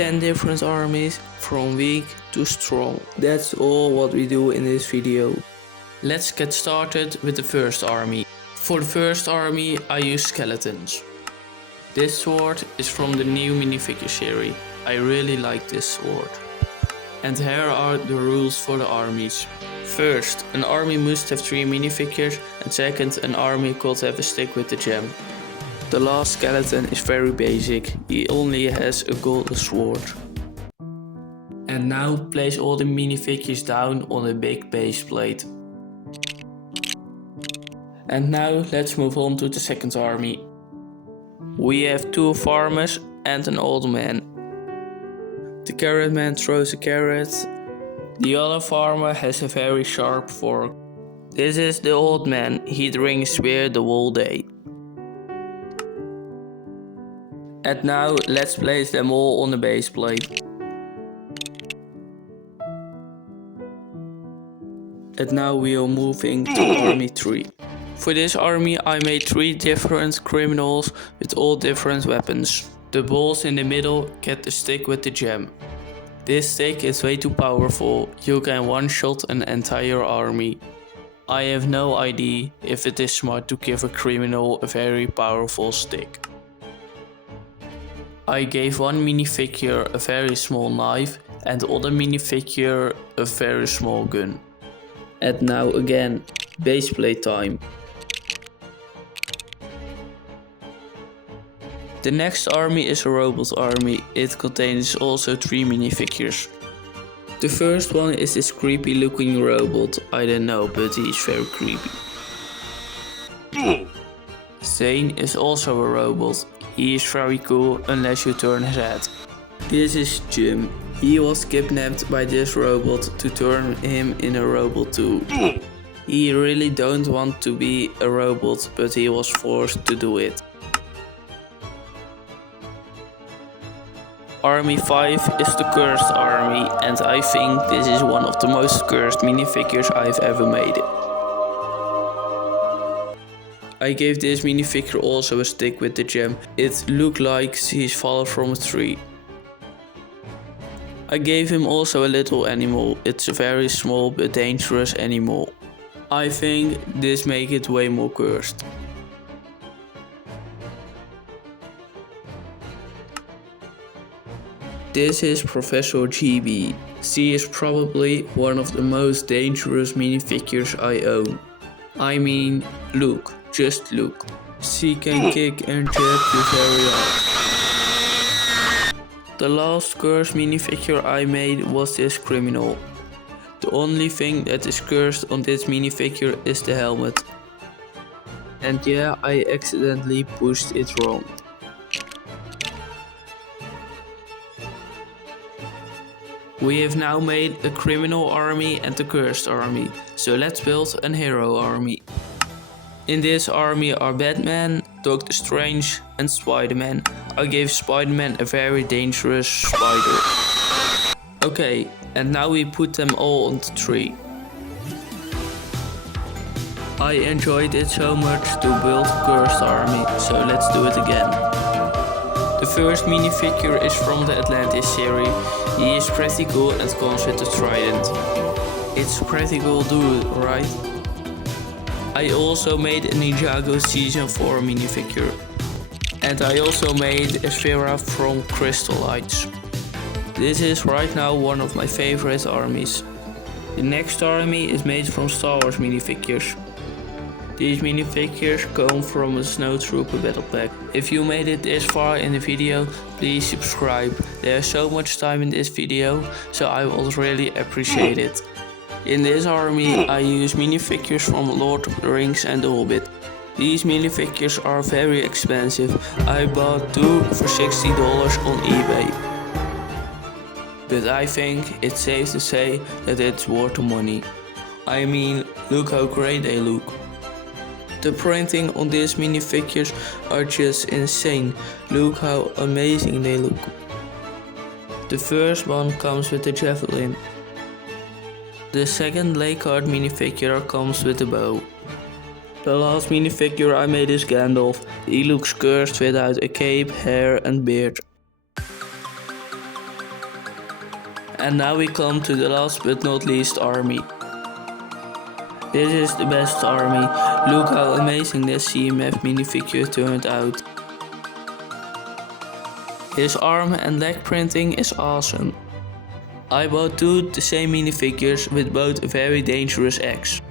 10 different armies from weak to strong. That's all what we do in this video. Let's get started with the first army. For the first army I use skeletons. This sword is from the new minifigure series. I really like this sword. And here are the rules for the armies. First, an army must have 3 minifigures, and second, an army could have a stick with the gem. The last skeleton is very basic, he only has a golden sword. And now place all the minifigures down on a big base plate. And now let's move on to the second army. We have 2 farmers and an old man. The carrot man throws a carrot. The other farmer has a very sharp fork. This is the old man, he drinks beer the whole day. And now let's place them all on the base plate. And now we are moving to army 3. For this army I made 3 different criminals with all different weapons. The balls in the middle get the stick with the gem. This stick is way too powerful, you can one-shot an entire army. I have no idea if it is smart to give a criminal a very powerful stick. I gave one minifigure a very small knife and the other minifigure a very small gun. And now again, base plate time. The next army is a robot army. It contains also 3 minifigures. The first one is this creepy looking robot. I don't know, but he is very creepy. Zane is also a robot. He is very cool unless you turn his head. This is Jim. He was kidnapped by this robot to turn him in a robot too. He really don't want to be a robot, but he was forced to do it. Army 5 is the cursed army, and I think this is one of the most cursed minifigures I've ever made. I gave this minifigure also a stick with the gem. It looked like he's fallen from a tree. I gave him also a little animal. It's a very small but dangerous animal. I think this makes it way more cursed. This is Professor GB. She is probably one of the most dangerous minifigures I own. I mean, look, just look. She can kick and jab you very hard. The last cursed minifigure I made was this criminal. The only thing that is cursed on this minifigure is the helmet. And yeah, I accidentally pushed it wrong. We have now made a criminal army and a cursed army, so let's build a hero army. In this army are Batman, Doctor Strange and Spider-Man. I gave Spider-Man a very dangerous spider. Okay, and now we put them all on the tree. I enjoyed it so much to build a cursed army, so let's do it again. The first minifigure is from the Atlantis series. He is pretty cool and comes with a trident. It's a pretty cool dude, right? I also made a Ninjago season 4 minifigure. And I also made a Sphera from Crystal Lights. This is right now one of my favorite armies. The next army is made from Star Wars minifigures. These minifigures come from a Snow Trooper battle pack. If you made it this far in the video, please subscribe. There's so much time in this video, so I would really appreciate it. In this army I use minifigures from Lord of the Rings and The Hobbit. These minifigures are very expensive. I bought 2 for $60 on eBay. But I think it's safe to say that it's worth the money. I mean, look how great they look. The printing on these minifigures are just insane. Look how amazing they look. The first one comes with the javelin. The second Lakard minifigure comes with a bow. The last minifigure I made is Gandalf. He looks cursed without a cape, hair and beard. And now we come to the last but not least army. This is the best army. Look how amazing this CMF minifigure turned out. His arm and leg printing is awesome. I bought two the same minifigures with both very dangerous eggs.